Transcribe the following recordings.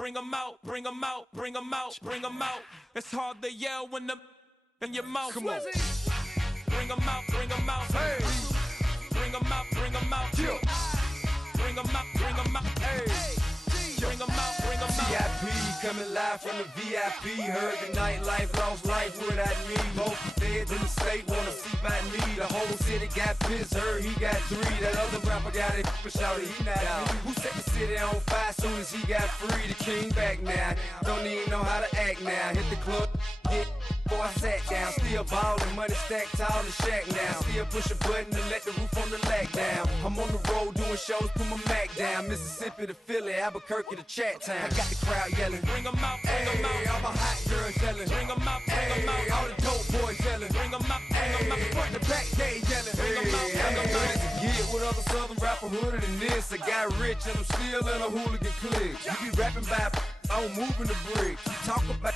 bring 'em out, bring 'em out, bring 'em out, bring 'em out. It's hard to yell when the in your mouth. Come on. Bring 'em out, bring 'em out. Hey. Bring 'em out, bring 'em out. Yeah. Bring 'em out, bring 'em out. Hey. Bring 'em out, bring 'em out. VIP coming live from the VIP. Heard the nightlife, lost life without me. Both feds in the state wanna see by me. The whole city got pissed, heard he got 3. That other rapper got it, but shouted he not me. Who set the city on fire soon as he got free? The king back now, don't even know how to act now. Hit the club, get before I sat down. Still ballin', money stacked tall in shack now. Still push a button and let the roof on the lag down. I'm on the road doing shows, put my Mac down. Mississippi to Philly, Albuquerque to Chat Town. I got the crowd yelling, Bring 'em out, bring 'em out. all my hot girls yelling, Bring 'em out, bring 'em out. all the dope boys yelling, Bring 'em out, bring 'em out. front to back they yelling, Bring 'em out, bring 'em out. good as it get with other southern rapper hooded than this. I got rich and I'm still in a hooligan clique. You be rapping by I'm moving the bricks. You talk about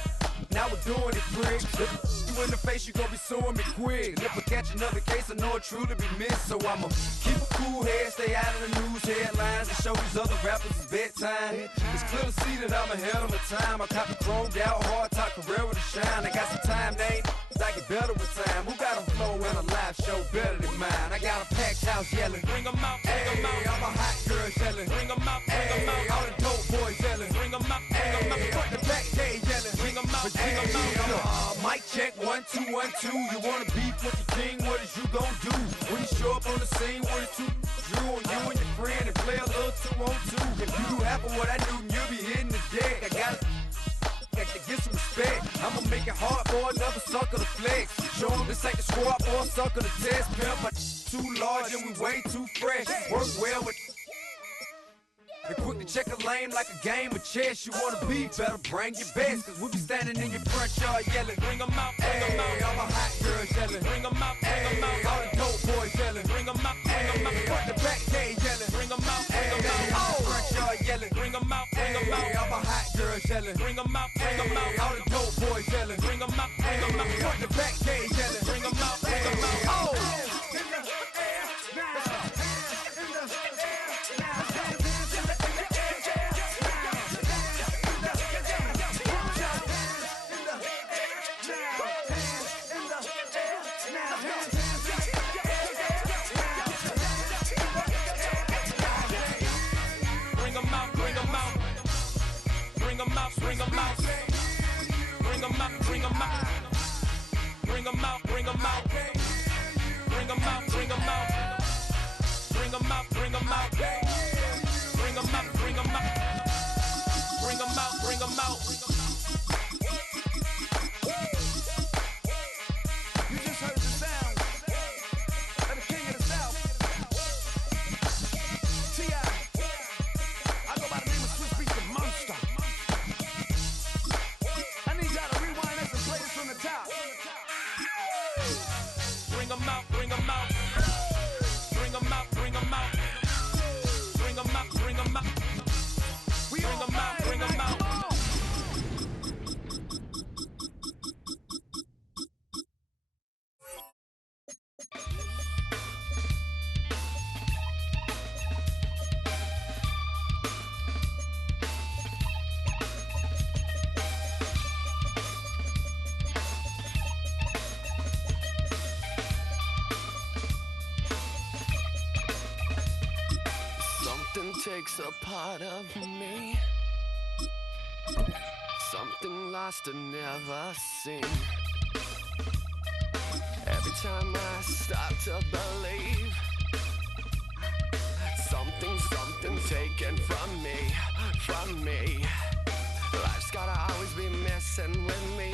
now we're doing it, prick. If you in the face, you gon' be suing me quick. If I catch another case, I know it truly be missed. So I'ma keep a cool head, stay out of the news headlines, and show these other rappers it's bedtime. It's clear to see that I'm ahead of my time. I cop the chromed out, hard top career with a shine. I got some time, name. I get better with time. Who got a flow and a live show better than mine? I got a packed house yelling. Bring 'em out, bring 'em out. All my hot girls yelling. Bring 'em out, bring 'em out. All the dope boys yelling. Bring 'em out, bring 'em out. Front to back they yelling. Bring 'em out, bring 'em out. Mic check 1 2 1 2. You wanna beef with the king? What is you gon' do when you show up on the scene with a 2 Drew on you and your friend and play a little 2-on-2? If you do half of what I do, you'll be hitting the deck. I got to get some respect. I'ma make it hard for another sucker to flex. Show 'em this ain't the squad for a sucker to test. Pimp, my too large and we way too fresh. Work well with. And quick to check a lane like a game of chess. You wanna be better, bring your best. Cause we be standing in your front yard yelling. Bring 'em out, bring 'em out. All my hot girls yelling. Bring 'em out, bring 'em out. All the dope boys yelling. Bring 'em out, bring 'em out. Front to back they yelling. Bring 'em out, bring 'em out. Front yard yelling. Bring 'em out, bring 'em out. All my hot girls yelling. Bring 'em out, bring 'em out. All the dope boys yelling. Bring 'em out, bring 'em out. Front to back they yelling. Bring 'em out, bring 'em out. Bring 'em out, bring 'em out. Bring 'em out, bring 'em out. Bring 'em out, bring 'em out. Bring 'em out, bring 'em out. Bring 'em out, bring 'em out. Bring 'em out, bring 'em out. Bring 'em out, bring 'em out. Bring 'em out, bring 'em out. You just heard the sound of the king of the South, T.I. I go by the name of Swiss Beats the Monster. I need y'all to rewind this and play this from the top. Bring 'em out, bring 'em out. Bring 'em out, bring 'em out. Bring 'em out, bring 'em out. We Bring 'em out, bring 'em out. Something takes a part of me. Something lost and never seen. Every time I start to believe something taken from me. Life's gotta always be messing with me.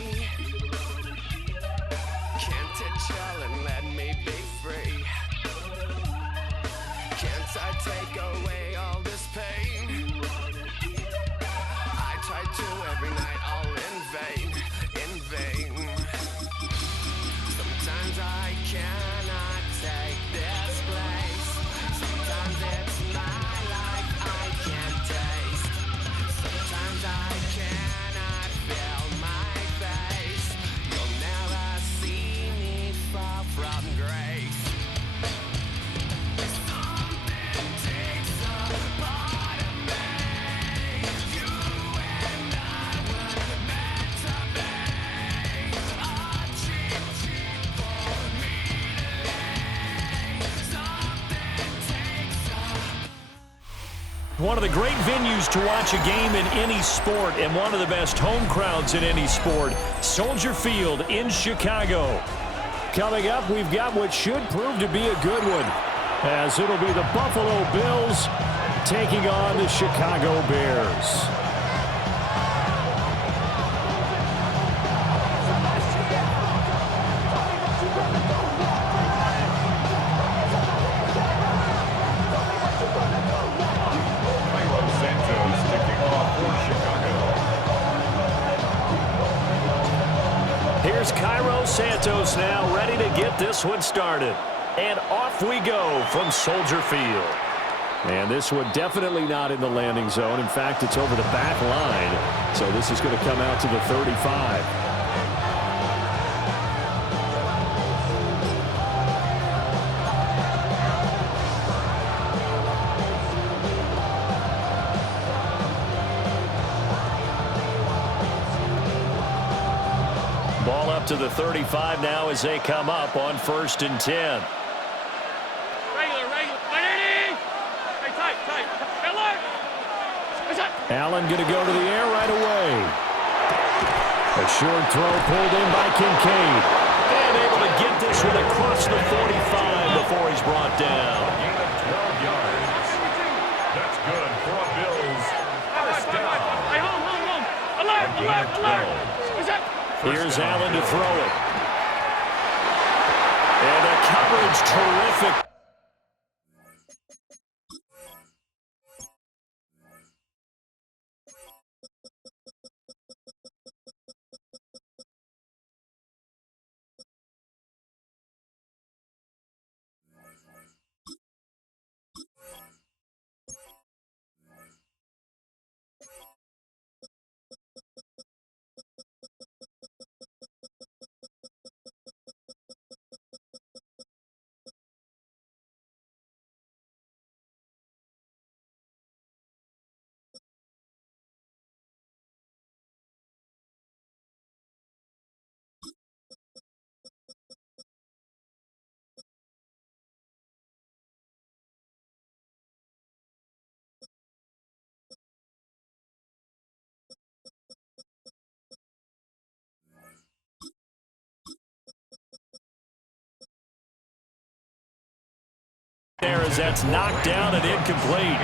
Can't it chill and let me be free? Can't I take away all this pain? I try to every night, all in vain. Sometimes I cannot take this place. Sometimes it's my life I can't taste. Sometimes I cannot feel my face. You'll never see me fall from grace. Something takes a One of the great venues to watch a game in any sport and one of the best home crowds in any sport, Soldier Field in Chicago. Coming up, we've got what should prove to be a good one, as it'll be the Buffalo Bills taking on the Chicago Bears. Here's Cairo Santos now ready to get this one started. And off we go from Soldier Field. And this one definitely not in the landing zone. In fact, it's over the back line. So this is going to come out to the 35. Ball up to the 35 now as they come up on 1st and 10. Allen going to go to the air right away. A short throw pulled in by Kincaid. And able to get this one across the 45 before he's brought down. 12 yards. That's good for a Bills first down. Here's Allen to throw it. And the coverage terrific. There as that's knocked down and incomplete.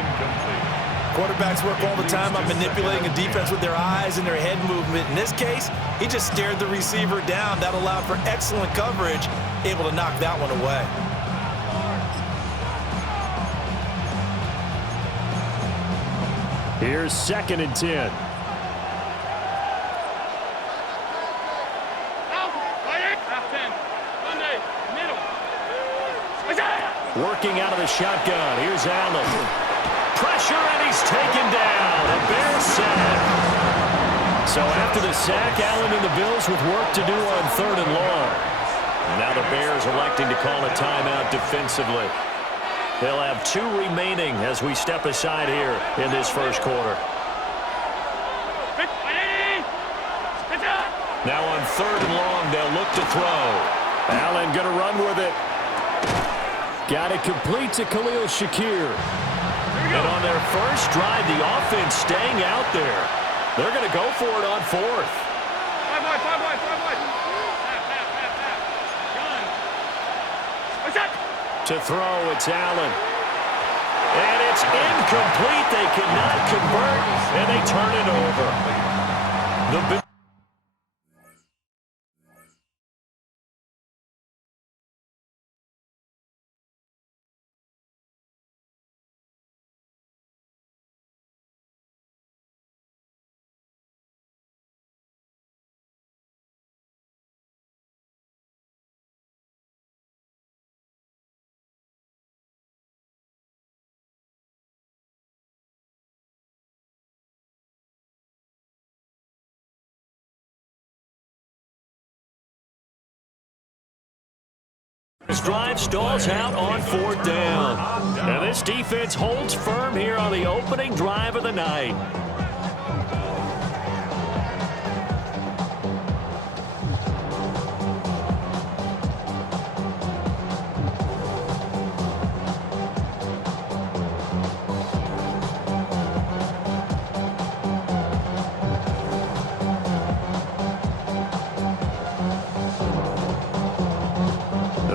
Quarterbacks work all the time on manipulating a defense with their eyes and their head movement. In this case, he just stared the receiver down. That allowed for excellent coverage, able to knock that one away. Here's 2nd and 10. Working out of the shotgun. Here's Allen. Pressure, and he's taken down. A Bears sack. So after the sack, Allen and the Bills with work to do on 3rd and long. Now the Bears electing to call a timeout defensively. They'll have 2 remaining as we step aside here in this first quarter. Now on 3rd and long, they'll look to throw. Allen going to run with it. Got it complete to Khalil Shakir. And on their first drive, the offense staying out there. They're going to go for it on 4th. To throw, it's Allen. And it's incomplete. They cannot convert, and they turn it over. This drive stalls out on 4th down. And this defense holds firm here on the opening drive of the night.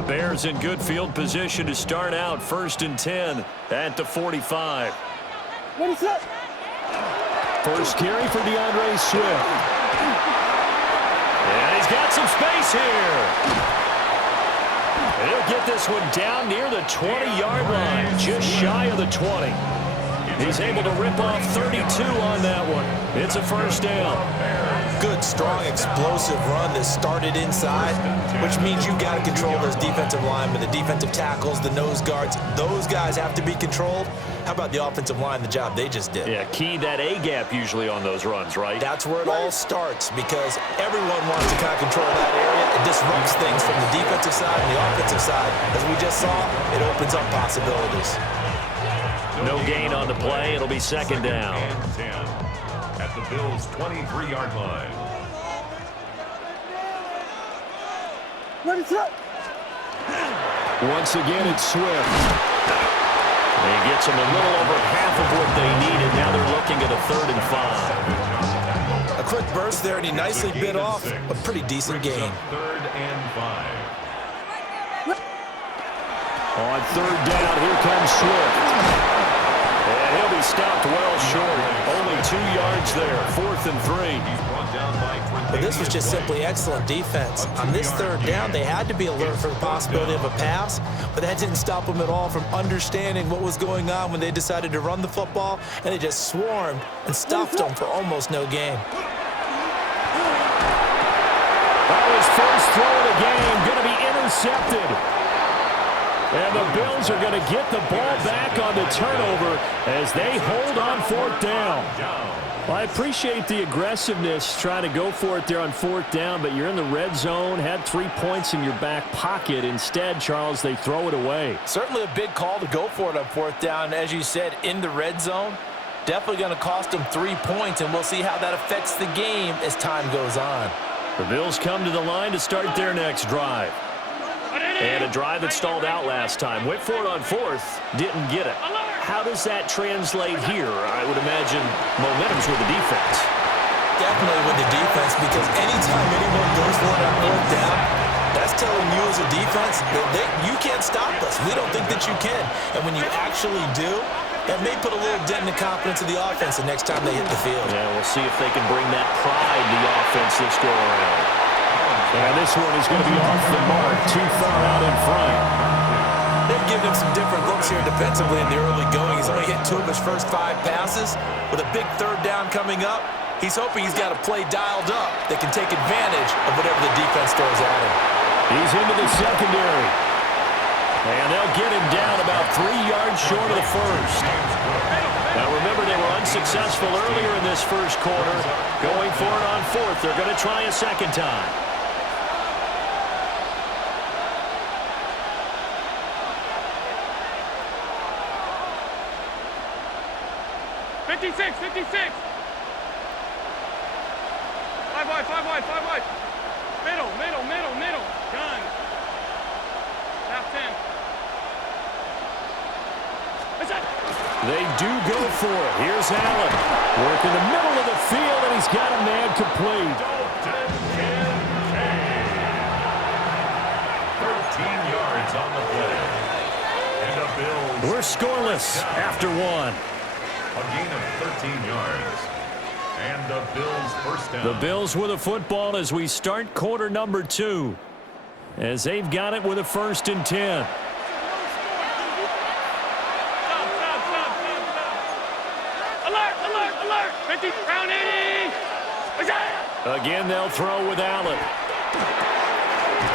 The Bears in good field position to start out 1st and 10 at the 45. First carry for DeAndre Swift. And he's got some space here. He'll get this one down near the 20-yard line, just shy of the 20. He's able to rip off 32 on that one. It's a first down. Good, strong, explosive run that started inside, which means you got to control those defensive linemen, the defensive tackles, the nose guards. Those guys have to be controlled. How about the offensive line, the job they just did? Yeah, key that A-gap usually on those runs, right? That's where it all starts because everyone wants to kind of control that area. It disrupts things from the defensive side and the offensive side. As we just saw, it opens up possibilities. No gain on the play. It'll be second down. And 10 at the Bills' 23-yard line. Once again, it's Swift. He gets them a little over half of what they needed. Now they're looking at a 3rd and 5. A quick burst there, and he nicely bit off a pretty decent gain. 3rd and 5. On 3rd down, here comes Swift. And he'll be stopped well short. Only 2 yards there. 4th and 3. But this was just simply excellent defense. On this 3rd down, they had to be alert for the possibility of a pass, but that didn't stop them at all from understanding what was going on when they decided to run the football, and they just swarmed and stuffed them for almost no gain. That was first throw of the game, going to be intercepted. And the Bills are going to get the ball back on the turnover as they hold on 4th down. Well, I appreciate the aggressiveness trying to go for it there on 4th down, but you're in the red zone, had 3 points in your back pocket. Instead, Charles, they throw it away. Certainly a big call to go for it on 4th down. As you said, in the red zone, definitely going to cost them 3 points, and we'll see how that affects the game as time goes on. The Bills come to the line to start their next drive. And a drive that stalled out last time. Went for it on 4th, didn't get it. How does that translate here? I would imagine momentum's with the defense. Definitely with the defense, because anytime anyone goes for it on 4th down, that's telling you as a defense that you can't stop us. We don't think that you can. And when you actually do, that may put a little dent in the confidence of the offense the next time they hit the field. Yeah, we'll see if they can bring that pride to the offense this go around. And this one is going to be off the mark, too far out in front. They've given him some different looks here defensively in the early going. He's only hit 2 of his first 5 passes. With a big 3rd down coming up, he's hoping he's got a play dialed up that can take advantage of whatever the defense throws at him. He's into the secondary. And they'll get him down about 3 yards short of the first. Now remember, they were unsuccessful earlier in this first quarter. Going for it on 4th. They're going to try a second time. 56. 5 wide. Middle. Gun. Now 10. They do go for it. Here's Allen. Work in the middle of the field, and he's got a man complete. 13 yards on the play. And the Bills. We're scoreless after 1. A gain of 13 yards. And the Bills first down. The Bills with a football as we start quarter number 2. As they've got it with a 1st and 10. Alert. 50, round 80. Again, they'll throw with Allen.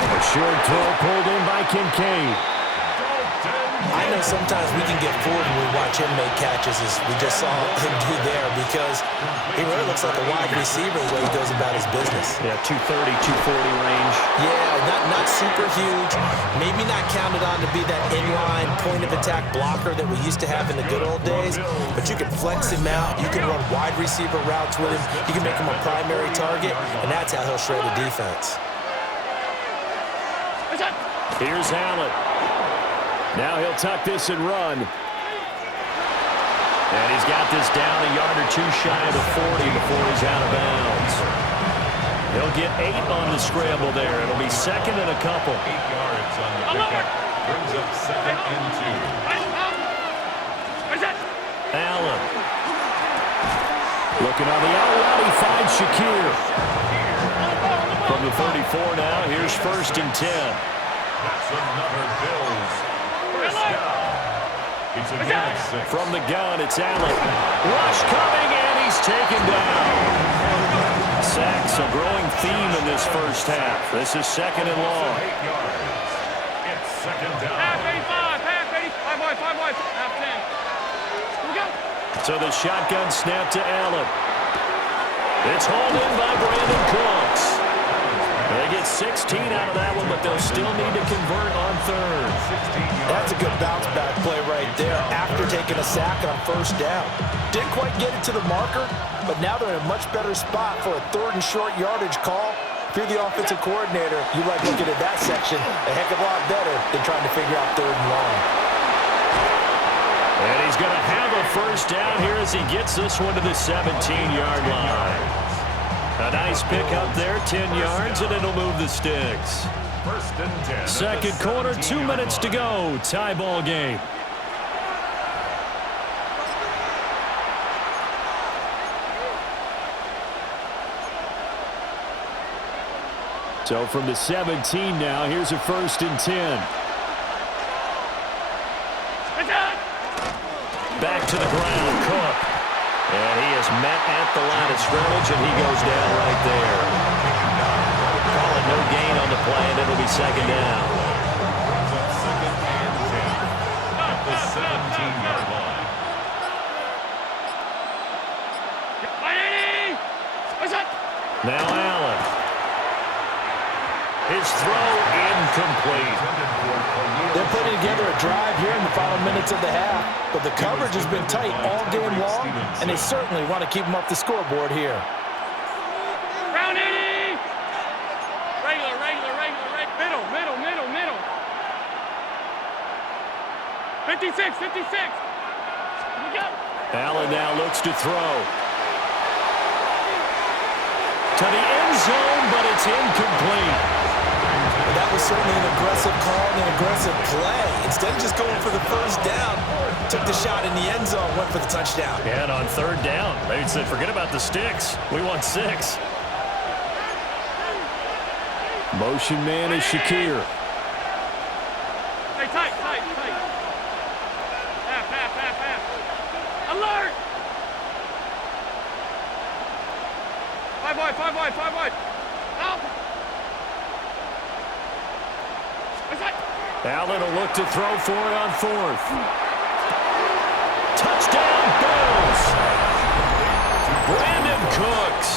A short throw pulled in by Kincaid. I know sometimes we can get fooled when we watch him make catches, as we just saw him do there, because he really looks like a wide receiver the way he goes about his business. Yeah, 230, 240 range. Yeah, not super huge. Maybe not counted on to be that inline point-of-attack blocker that we used to have in the good old days, but you can flex him out. You can run wide receiver routes with him. You can make him a primary target, and that's how he'll shred a defense. Here's Allen. Now he'll tuck this and run. And he's got this down a yard or 2 shy of the 40 before he's out of bounds. He'll get 8 on the scramble there. It'll be second and a couple. 8 yards on the pickup. Brings up 2nd and 2. Allen. Looking on the out route, he finds Shakir. From the 34 now, here's 1st and 10. That's another Bills first down. It's a gain of 6. From the gun, it's Allen. Rush coming, and he's taken down. Sacks, a growing theme in this first half. This is 2nd and long. 8 yards. It's 2nd down. Half 85, half 85, 5 wide, half 10. Here we go. So the shotgun snap to Allen. It's hauled in by Brandon Cooks. They get 16 out of that one, but they'll still need to convert on 3rd. That's a good bounce-back play right there after taking a sack on 1st down. Didn't quite get it to the marker, but now they're in a much better spot for a 3rd and short yardage call. If you're the offensive coordinator, you like looking at that section a heck of a lot better than trying to figure out 3rd and long. And he's going to have a 1st down here as he gets this one to the 17-yard line. A nice pick up there, 10 yards, and it'll move the sticks. 1st and 10. Second quarter, 2 minutes to go. Tie ball game. So from the 17 now, here's a 1st and 10. Back to the ground, Cook. And he is met at the line of scrimmage, and he goes down right there. Call it no gain on the play, and it'll be 2nd down. 2nd and 10 at the 17-yard line. Now Allen. His throw incomplete. They're putting together a drive here in the final minutes of the half, but the coverage has been tight all game long, and they certainly want to keep them up the scoreboard here. Round 80! Regular. Middle. 56. Here we go. Allen now looks to throw. To the end zone, but it's incomplete. That was certainly an aggressive call and an aggressive play. Instead of just going for the 1st down, took the shot in the end zone, went for the touchdown. And on 3rd down, they said, forget about the sticks. We want 6. Motion man is Shakir. Hey, tight. Half. Alert! 5 wide. Out! Allen will look to throw for it on 4th. Touchdown, Bills! Brandon Cooks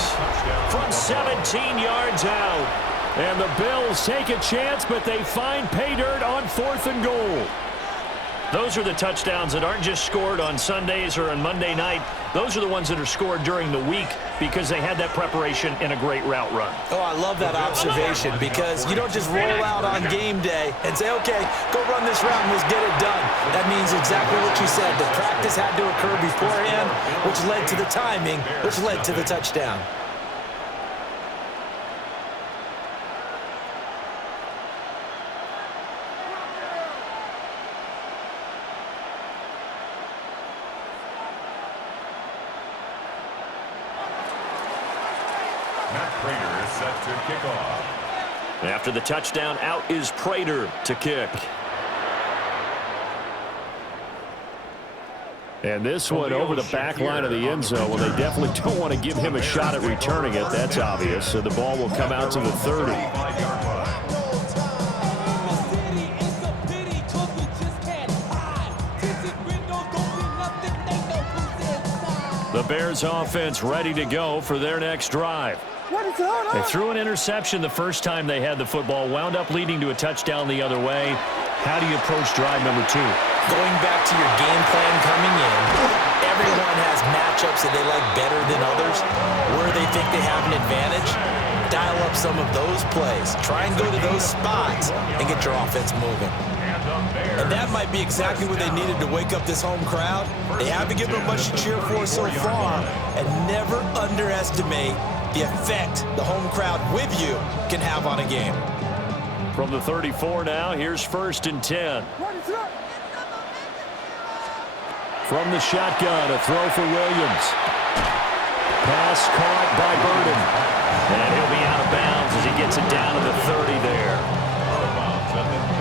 from 17 yards out. And the Bills take a chance, but they find pay dirt on 4th and goal. Those are the touchdowns that aren't just scored on Sundays or on Monday night. Those are the ones that are scored during the week because they had that preparation in a great route run. Oh, I love that observation because you don't just roll out on game day and say, okay, go run this route and let's get it done. That means exactly what you said. The practice had to occur beforehand, which led to the timing, which led to the touchdown. Prater is set to kick off. After the touchdown, out is Prater to kick. And this one over the back line of the end zone. Well, they definitely don't want to give him a shot at returning it. That's obvious. So the ball will come out to the 30. The Bears offense ready to go for their next drive. What is going on? They threw an interception the first time they had the football, wound up leading to a touchdown the other way. How do you approach drive number 2? Going back to your game plan coming in, everyone has matchups that they like better than others. Where they think they have an advantage, dial up some of those plays. Try and go to those spots and get your offense moving. And that might be exactly what they needed to wake up this home crowd. They haven't given them much to cheer for so far, and never underestimate the effect the home crowd with you can have on a game. From the 34 now, here's 1st and 10. From the shotgun, a throw for Williams. Pass caught by Burden. And he'll be out of bounds as he gets it down to the 30 there.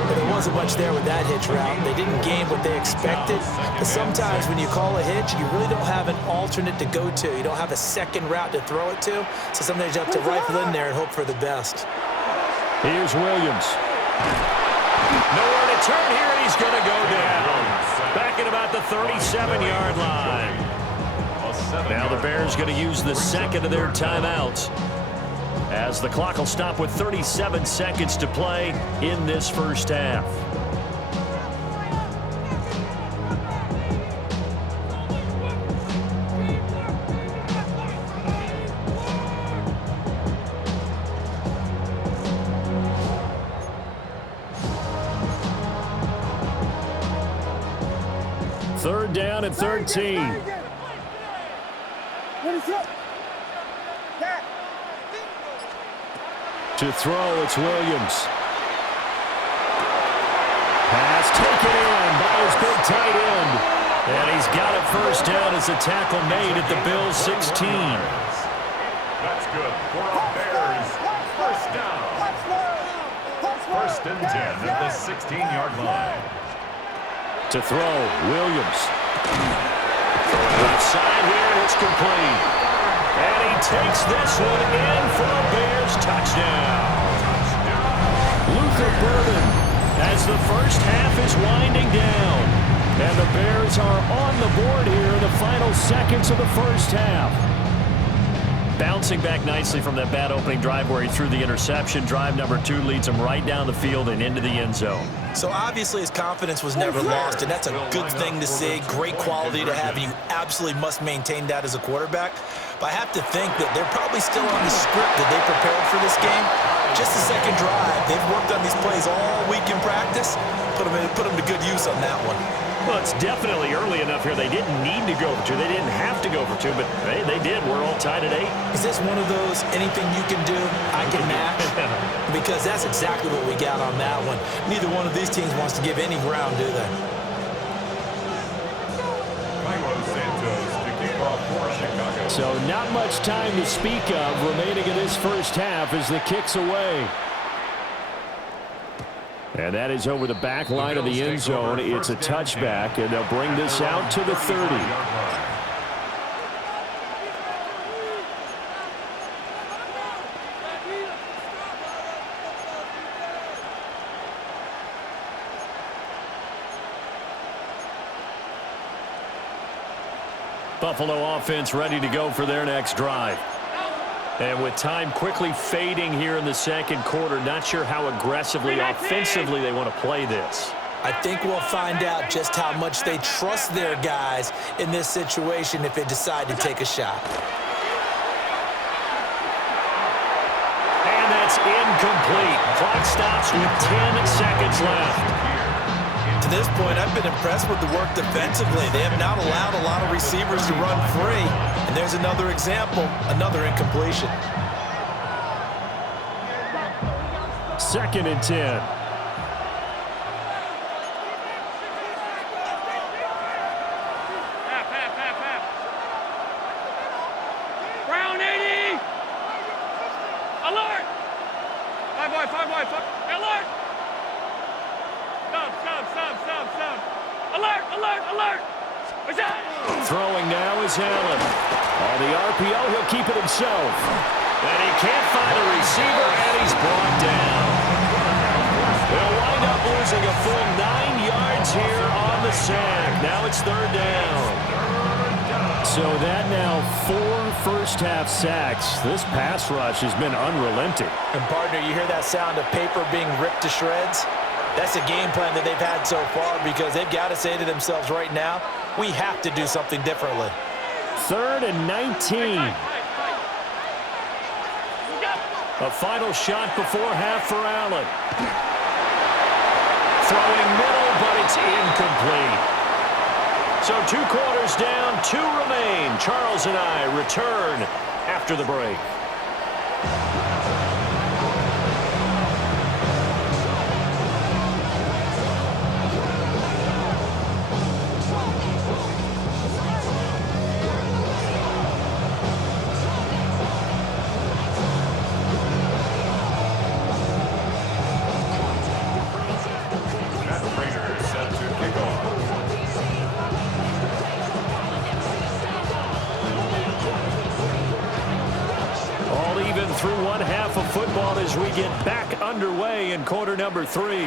But there wasn't much there with that hitch route. They didn't gain what they expected. But sometimes when you call a hitch, you really don't have an alternate to go to. You don't have a second route to throw it to. So sometimes you have to rifle in there and hope for the best. Here's Williams. Nowhere to turn here, and he's going to go down. Back at about the 37-yard line. Now the Bears going to use the second of their timeouts, as the clock will stop with 37 seconds to play in this first half. Third down and 13. To throw, it's Williams. Pass taken in by his big tight end. And he's got it first down as a tackle made at the Bills' 16. That's good for the Bears. First down. 1st and 10 at the 16-yard line. To throw, Williams. Throwing left side here, and it's complete. And he takes this one in for a Bears touchdown. Luther Burden, as the first half is winding down. And the Bears are on the board here in the final seconds of the first half. Bouncing back nicely from that bad opening drive where he threw the interception. Drive number 2 leads him right down the field and into the end zone. So obviously his confidence was never lost, and that's a good thing to see, great quality to have, and you absolutely must maintain that as a quarterback. But I have to think that they're probably still on the script that they prepared for this game. Just the second drive, they've worked on these plays all week in practice, put them to good use on that one. Well, it's definitely early enough here. They didn't need to go for 2. They didn't have to go for 2, but hey, they did. We're all tied at 8. Is this one of those anything you can do, I can match? Because that's exactly what we got on that one. Neither one of these teams wants to give any ground, do they? So not much time to speak of remaining in this first half as the kick's away. And that is over the back line of the end zone. It's a touchback, and they'll bring this out to the 30. Buffalo offense ready to go for their next drive. And with time quickly fading here in the second quarter, not sure how aggressively, offensively they want to play this. I think we'll find out just how much they trust their guys in this situation if they decide to take a shot. And that's incomplete. Clock stops with 10 seconds left. To this point, I've been impressed with the work defensively. They have not allowed a lot of receivers to run free. And there's another example, another incompletion. 2nd and 10. Brown 80! Alert! 5 wide, alert! Stop. Alert! Throwing now is Allen. On the RPO, he'll keep it himself. And he can't find a receiver, and he's brought down. They'll wind up losing a full 9 yards here on the sack. Now it's 3rd down. So that now 4 first-half sacks. This pass rush has been unrelenting. And, partner, you hear that sound of paper being ripped to shreds? That's a game plan that they've had so far because they've got to say to themselves right now, we have to do something differently. 3rd and 19. A final shot before half for Allen. Throwing middle, but it's incomplete. So 2 quarters down, 2 remain. Charles and I return after the break. football as we get back underway in quarter number 3. And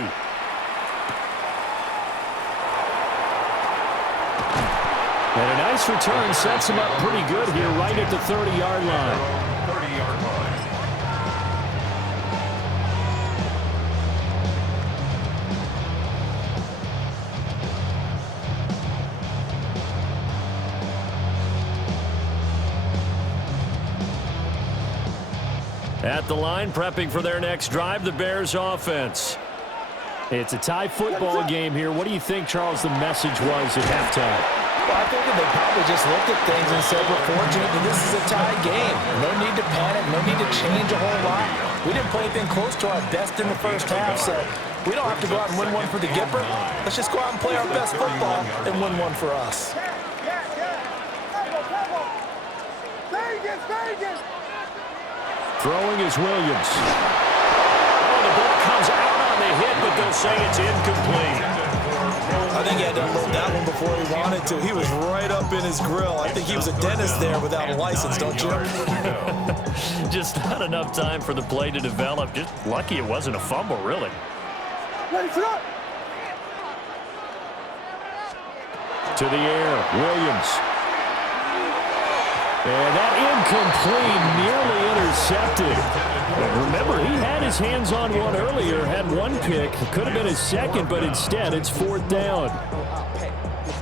a nice return sets him up pretty good here right at the 30-yard line. 30-yard line. At the line, prepping for their next drive, the Bears offense. It's a tie football game here. What do you think, Charles, the message was at halftime? Well, I think that they probably just looked at things and said, we're fortunate that this is a tie game. No need to panic, no need to change a whole lot. We didn't play anything close to our best in the first half, so we don't have to go out and win one for the Gipper. Let's just go out and play our best football and win one for us. Throwing is Williams. Oh, the ball comes out on the hit, but they'll say it's incomplete. I think he had to unload that one before he wanted to. He was right up in his grill. I think he was a dentist there without a license, don't you? Just not enough time for the play to develop. Just lucky it wasn't a fumble, really. To the air, Williams. And that incomplete, nearly intercepted. Remember, he had his hands on one earlier, had one pick. Could have been his second, but instead it's 4th down.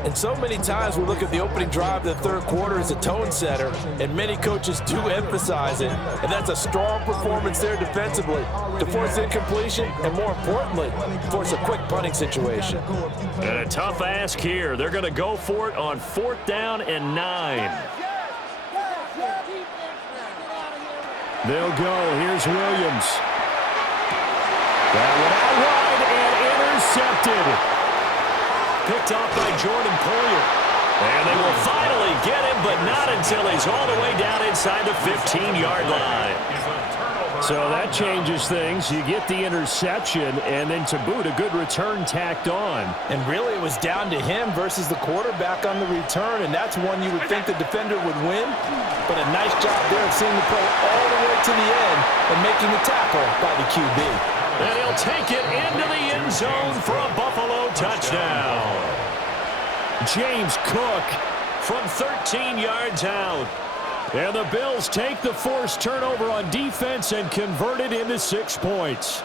And so many times we look at the opening drive of the third quarter as a tone setter, and many coaches do emphasize it. And that's a strong performance there defensively to force incompletion and, more importantly, force a quick punting situation. And a tough ask here. They're going to go for it on 4th down and 9. They'll go. Here's Williams. That one out wide and intercepted. Picked off by Jordan Poyer. And they will finally get him, but not until he's all the way down inside the 15-yard line. So that changes things. You get the interception, and then to boot, a good return tacked on. And really, it was down to him versus the quarterback on the return, and that's one you would think the defender would win. But a nice job there of seeing the play all the way to the end and making the tackle by the QB. And he'll take it into the end zone for a Buffalo touchdown. James Cook from 13 yards out. And the Bills take the forced turnover on defense and convert it into 6 points.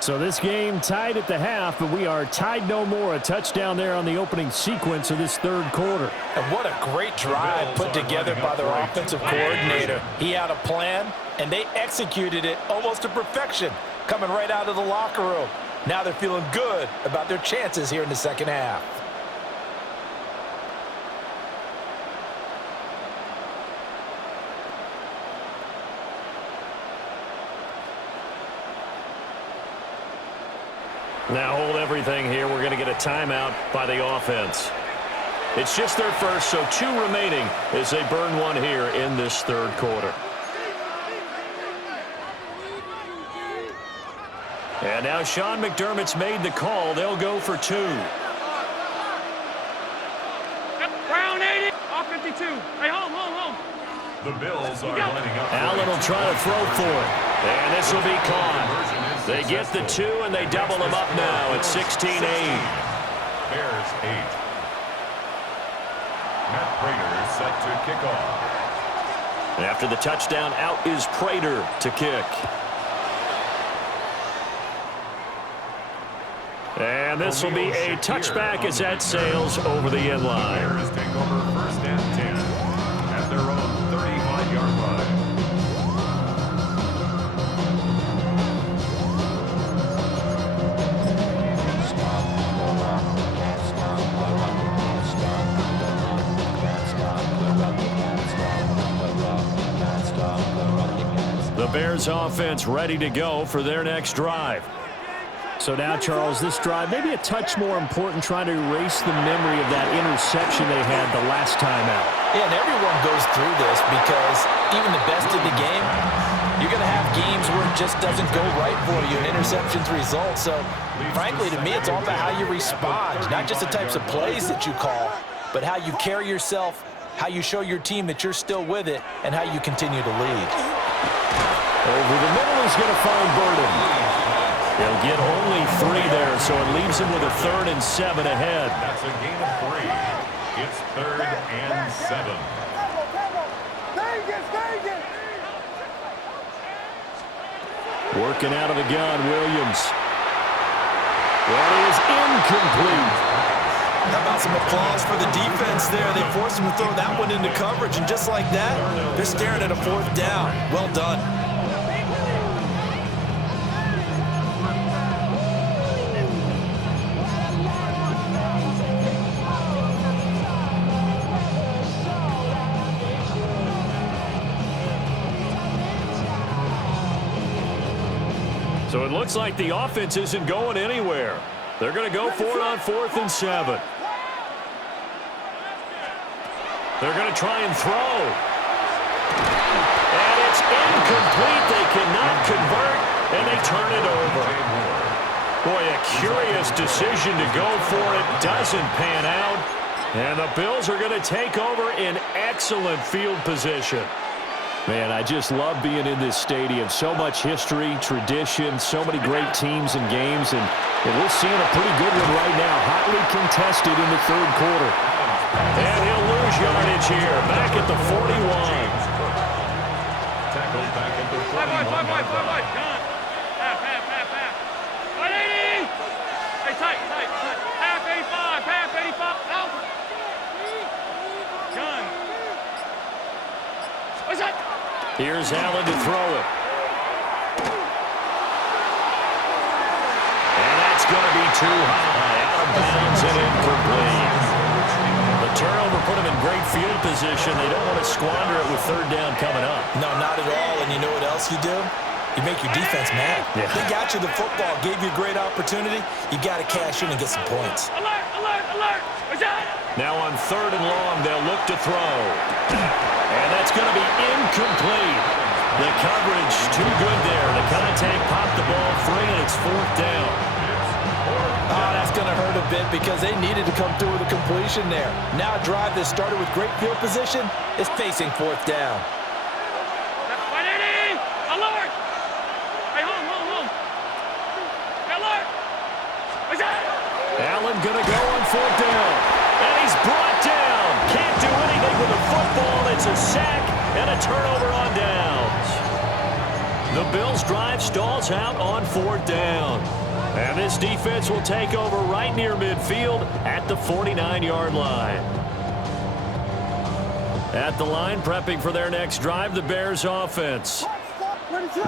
So this game tied at the half, but we are tied no more. A touchdown there on the opening sequence of this third quarter. And what a great drive put together by their offensive coordinator. He had a plan, and they executed it almost to perfection, coming right out of the locker room. Now they're feeling good about their chances here in the second half. Now hold everything here. We're going to get a timeout by the offense. It's just their first, so 2 remaining as they burn one here in this third quarter. And now Sean McDermott's made the call. They'll go for 2. Round 80, off 52. Hey, home. The Bills are lining up. Allen will try to throw for it. And this will be caught. They get the 2, and they double them up now at 16-8. Bears 8. Matt Prater set to kick off. After the touchdown, out is Prater to kick. And this will be a touchback as that sails over the end line. Bears take over 1st and 10 at their own 35-yard line. The Bears offense ready to go for their next drive. So now, Charles, this drive maybe a touch more important, trying to erase the memory of that interception they had the last time out. Yeah, and everyone goes through this because even the best of the game, you're going to have games where it just doesn't go right for you and interceptions result. So, frankly, to me, it's all about how you respond, not just the types of plays that you call, but how you carry yourself, how you show your team that you're still with it, and how you continue to lead. Over the middle is going to find Burden. He'll get only 3 there, so it leaves him with a 3rd and 7 ahead. That's a gain of 3. It's 3rd and 7. Working out of the gun, Williams. That is incomplete. How about some applause for the defense there? They forced him to throw that one into coverage, and just like that, they're staring at a 4th down. Well done. So it looks like the offense isn't going anywhere. They're going to go for it on 4th and 7. They're going to try and throw. And it's incomplete. They cannot convert, and they turn it over. Boy, a curious decision to go for it. Doesn't pan out. And the Bills are going to take over in excellent field position. Man, I just love being in this stadium. So much history, tradition, so many great teams and games, and we're seeing a pretty good one right now. Hotly contested in the 3rd quarter. And he'll lose yardage here, back at the 41. Tackled back at the 41. 5-5. Gun. Half. 180. Hey, tight. Half 85. Out. Gun. What's that? Here's Allen to throw it. And that's going to be too high. Out of bounds and incomplete. The turnover put them in great field position. They don't want to squander it with 3rd down coming up. No, not at all. And you know what else you do? You make your defense mad. Yeah. They got you the football, gave you a great opportunity. You got to cash in and get some points. Alert. What's that? Now on 3rd and long, they'll look to throw. And that's going to be incomplete. The coverage too good there. The contact popped the ball free, and it's 4th down. Oh, that's going to hurt a bit because they needed to come through with a completion there. Now a drive that started with great field position is facing 4th down. 180. Alert. Hey, home. Hey, alert. What's that? Allen going to go on 4th down. And he's brought down. Can't do anything with the football. It's a sack and a turnover on downs. The Bills' drive stalls out on 4th down. And this defense will take over right near midfield at the 49-yard line. At the line, prepping for their next drive, the Bears offense.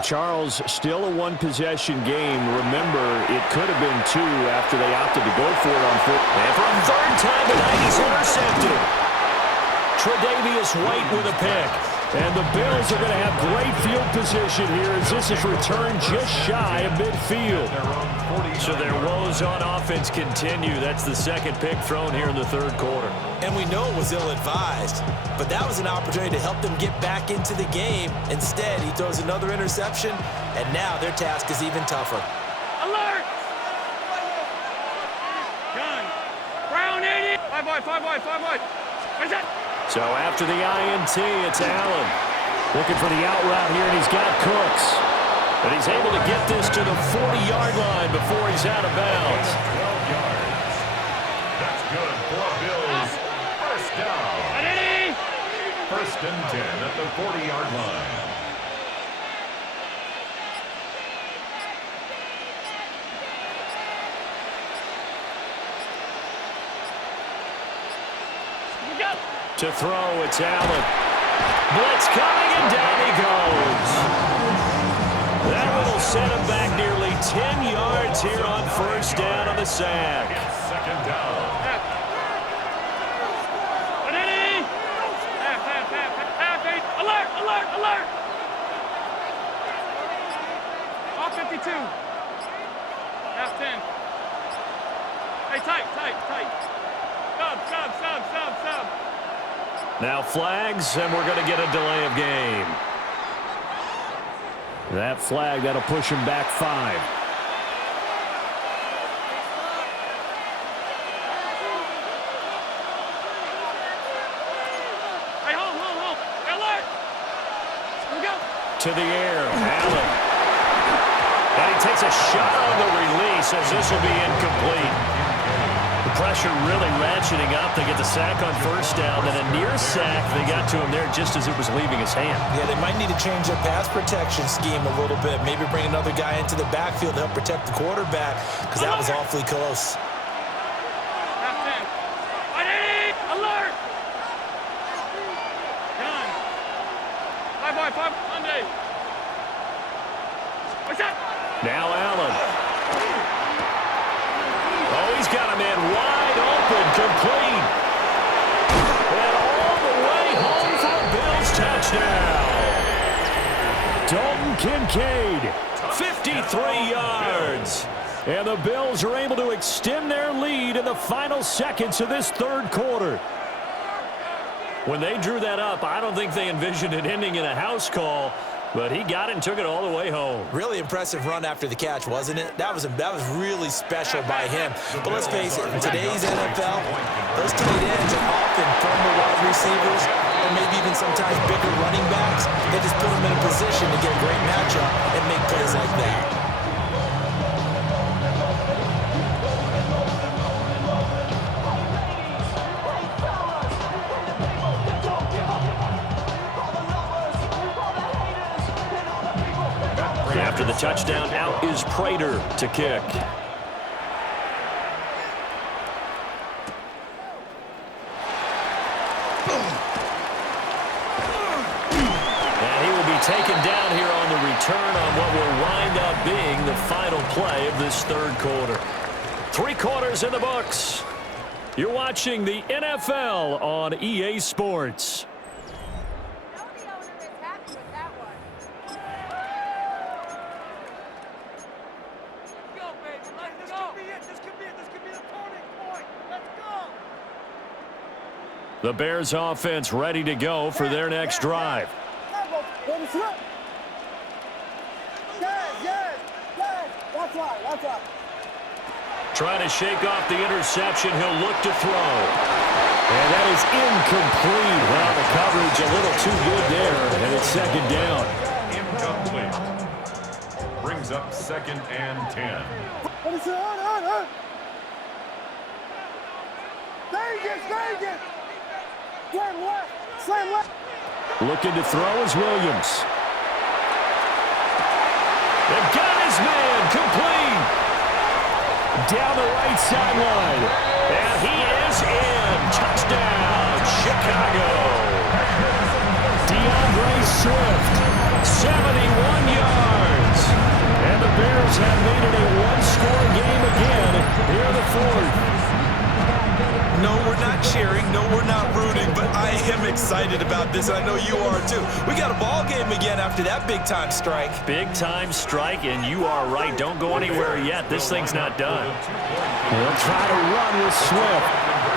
Charles, still a 1-possession game. Remember, it could have been 2 after they opted to go for it on 4th. And for a 3rd time tonight, he's intercepted. Tre'Davious White with a pick. And the Bills are going to have great field position here as this is returned just shy of midfield. So their woes on offense continue. That's the 2nd pick thrown here in the 3rd quarter. And we know it was ill-advised, but that was an opportunity to help them get back into the game. Instead, he throws another interception, and now their task is even tougher. Alert. Gun. Brown 80. 5 wide. What's that? So after the INT, it's Allen. Looking for the out route here, and he's got Cooks. But he's able to get this to the 40-yard line before he's out of bounds. 12 yards. That's good for Bills. 1st down. 1st and 10 at the 40-yard line. To throw, it's Allen. Blitz coming, and down he goes. That one will set him back nearly 10 yards here on 1st down on the sack. It's 2nd down. Half 8. Alert. Off 52. Half 10. Hey, tight. Sub. Now flags, and we're going to get a delay of game. That flag, that'll push him back 5. Hey, home. Alert. Here we go. To the air. takes a shot on the release as this will be incomplete. The pressure really ratcheting up. They get the sack on first down, then a near sack. They got to him there just as it was leaving his hand. Yeah, they might need to change their pass protection scheme a little bit. Maybe bring another guy into the backfield to help protect the quarterback, because that was awfully close. Alert! Done. 5 Monday. What's up? Now Allen. Oh, he's got a man wide open, complete. And all the way home for a Bills touchdown. Dalton Kincaid, 53 yards. And the Bills are able to extend their lead in the final seconds of this third quarter. When they drew that up, I don't think they envisioned it ending in a house call, but he got it and took it all the way home. Really impressive run after the catch, wasn't it? That was really special by him. But let's face it, in today's NFL, those tight ends are often former wide receivers or maybe even sometimes bigger running backs. They just put them in a position to get a great matchup and make plays like that. After the touchdown, out is Prater to kick. And he will be taken down here on the return on what will wind up being the final play of this third quarter. 3 quarters in the books. You're watching the NFL on EA Sports. The Bears offense ready to go for their next drive. Trying to shake off the interception. He'll look to throw. And that is incomplete. Well, the coverage a little too good there, and it's second down. Incomplete. Brings up 2nd and 10. Looking to throw is Williams. They got his man complete. Down the right sideline. And he is in. Touchdown, Chicago. DeAndre Swift, 71 yards. And the Bears have made it a one-score game again here in the fourth. No, we're not cheering. No, we're not rooting. But I am excited about this, and I know you are too. We got a ball game again after that big-time strike. Big-time strike, and you are right. Don't go anywhere yet. This thing's not done. He'll try to run with Swift.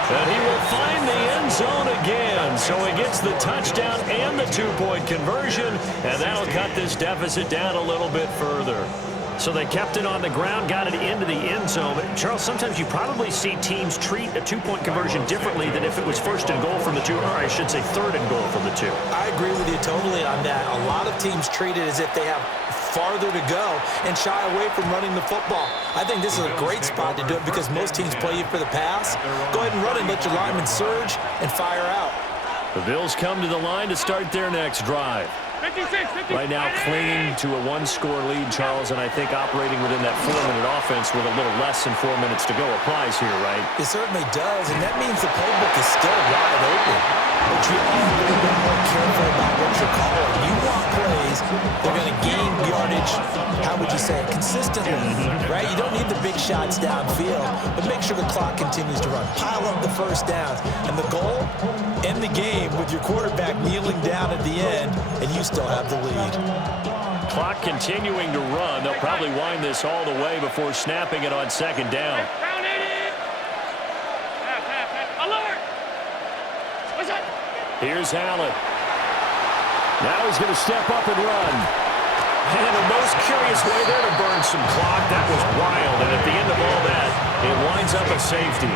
And he will find the end zone again. So he gets the touchdown and the 2-point conversion, and that'll cut this deficit down a little bit further. So they kept it on the ground, got it into the end zone. But Charles, sometimes you probably see teams treat a 2-point conversion differently than if it was 1st and goal from the 2, or I should say 3rd and goal from the 2. I agree with you totally on that. A lot of teams treat it as if they have farther to go and shy away from running the football. I think this is a great spot to do it because most teams play you for the pass. Go ahead and run it, let your linemen surge, and fire out. The Bills come to the line to start their next drive. 56. Right now clinging to a 1-score lead, Charles, and I think operating within that 4-minute offense with a little less than 4 minutes to go applies here, right? It certainly does, and that means the playbook is still wide open. But you are a little bit more careful about what you're calling. You want plays, they're going to gain yardage, how would you say it, consistently, right? You don't need the big shots downfield, but make sure the clock continues to run. Pile up the first downs, and the goal, end the game with your quarterback kneeling down at the end, and you still have the lead. Clock continuing to run. They'll probably wind this all the way before snapping it on 2nd down. Alert! What's that? Here's Allen. Now he's going to step up and run. And the most curious way there to burn some clock. That was wild. And at the end of all that, it winds up a safety.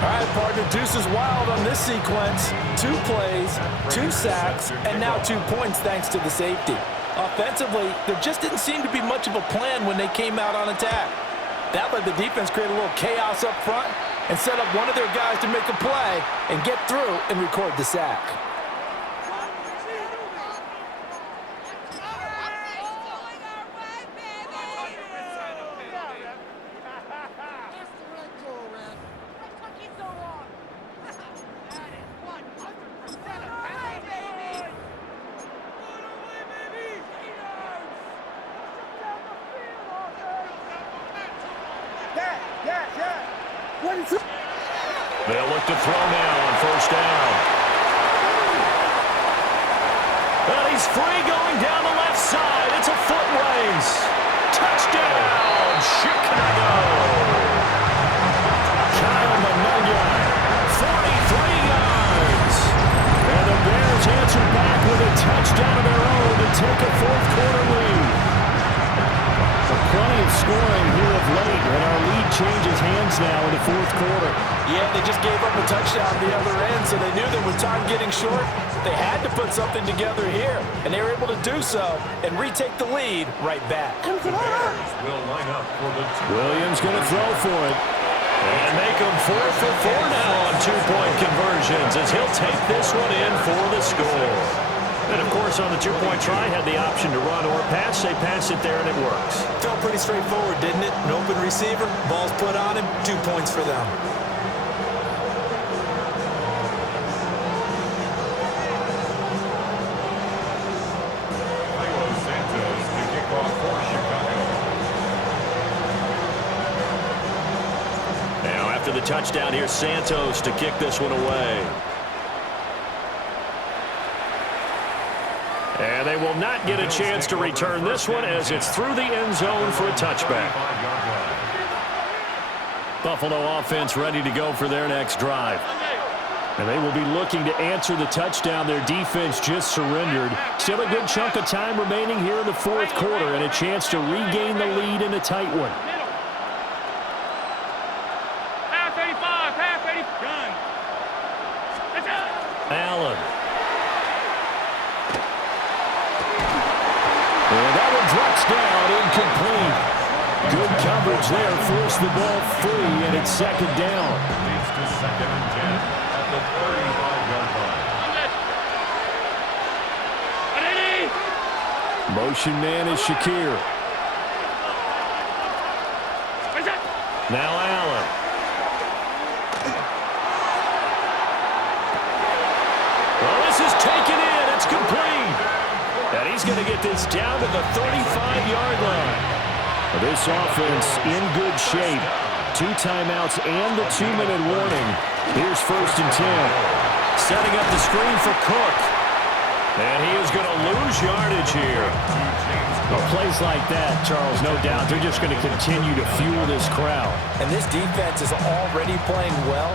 All right, partner, deuce is wild on this sequence. 2 plays, 2 sacks, and now 2 points thanks to the safety. Offensively, there just didn't seem to be much of a plan when they came out on attack. That let the defense create a little chaos up front and set up one of their guys to make a play and get through and record the sack. They'll look to throw now on first down. Well, he's free going down the left side. It's a foot race. Touchdown, Chicago. Kyle Manunga, 43 yards. And the Bears answer back with a touchdown of their own to take a fourth-quarter lead. Plenty of scoring here of late, and our lead changes hands now in the fourth quarter. Yeah, they just gave up a touchdown at the other end, so they knew that with time getting short, they had to put something together here, and they were able to do so and retake the lead right back. The Bears will line up for the Williams going to throw for it. And make him 4 for 4 now on two-point conversions as he'll take this one in for the score. And, of course, on the two-point try, had the option to run or pass. They pass it there, and it works. Felt pretty straightforward, didn't it? An open receiver, ball's put on him, 2 points for them. Santos to kick off for Chicago. Now, after the touchdown, here's Santos to kick this one away. And they will not get a chance to return this one as it's through the end zone for a touchback. Buffalo offense ready to go for their next drive. And they will be looking to answer the touchdown their defense just surrendered. Still a good chunk of time remaining here in the fourth quarter and a chance to regain the lead in a tight one. Half 85, half 80, gun. Allen. And that one drops down, incomplete. Good coverage there, forced the ball free, and it's second down. Leads to 2nd and 10 at the 35-yard line. Motion man is Shakir. Now Allen. Well, this is taken in. It's complete. And he's going to get this down to the 35-yard line. This offense in good shape. 2 timeouts and the 2-minute warning. Here's 1st and 10. Setting up the screen for Cook. And he is going to lose yardage here. Well, plays like that, Charles, no doubt, they're just going to continue to fuel this crowd. And this defense is already playing well,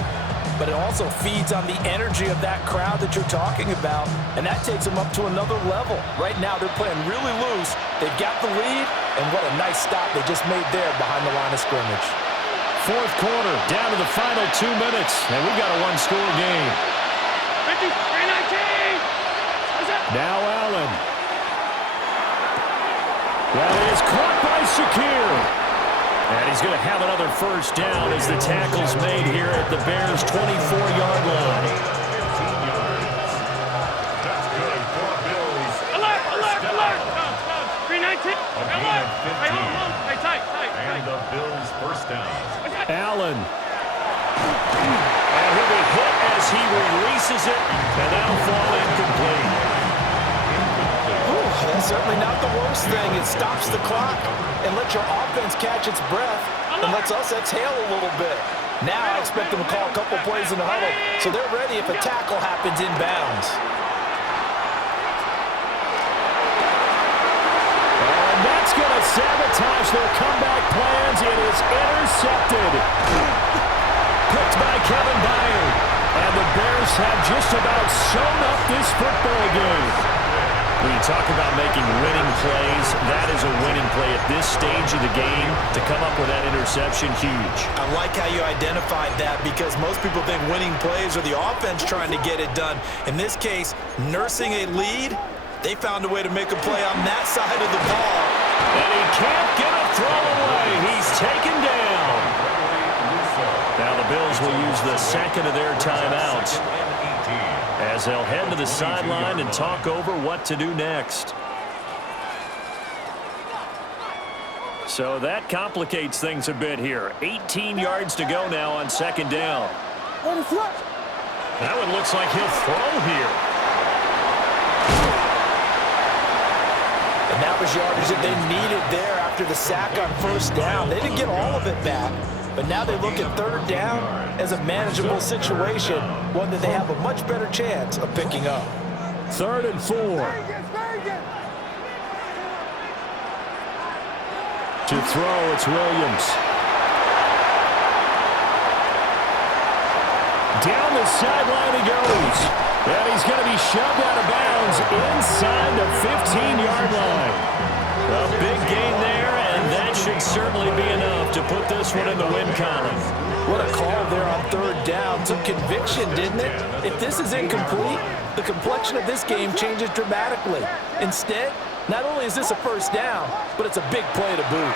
but it also feeds on the energy of that crowd that you're talking about, and that takes them up to another level. Right now, they're playing really loose. They've got the lead, and what a nice stop they just made there behind the line of scrimmage. Fourth quarter, down to the final 2 minutes, and we've got a one-score game. 53-19. Now Allen. Well, it is caught by Shakir. And he's going to have another first down as the tackle's made here at the Bears' 24-yard line. 15 yards. That's good for Bills. Alert, alert, alert. 319. Again, 15. Hey, hold on. Hey, tight. And the Bills' first down. Allen. And he'll be hit as he releases it, and that'll fall incomplete. That's certainly not the worst thing. It stops the clock and lets your offense catch its breath and lets us exhale a little bit. Now I expect them to call a couple plays in the huddle so they're ready if a tackle happens inbounds. And that's going to sabotage their comeback plans. It is intercepted. Picked by Kevin Byard. And the Bears have just about sewn up this football game. When you talk about making winning plays, that is a winning play at this stage of the game. To come up with that interception, huge. I like how you identified that because most people think winning plays are the offense trying to get it done. In this case, nursing a lead, They found a way to make a play on that side of the ball. And he can't get a throw away. He's taken down. Now the Bills will use the second of their timeouts as they'll head to the sideline and talk over what to do next. So that complicates things a bit here. 18 yards to go now on second down. That one looks like he'll throw here. And that was yardage that they needed there after the sack on first down. They didn't get all of it back, but now they look at third down as a manageable situation, one that they have a much better chance of picking up. 3rd and 4. To throw, it's Williams. Down the sideline he goes. And he's going to be shoved out of bounds inside the 15-yard line. A big gain there, and that should certainly be enough to put this one in the win column. What a call there on third down. Some conviction, didn't it? If this is incomplete, the complexion of this game changes dramatically. Instead, not only is this a first down, but it's a big play to boot.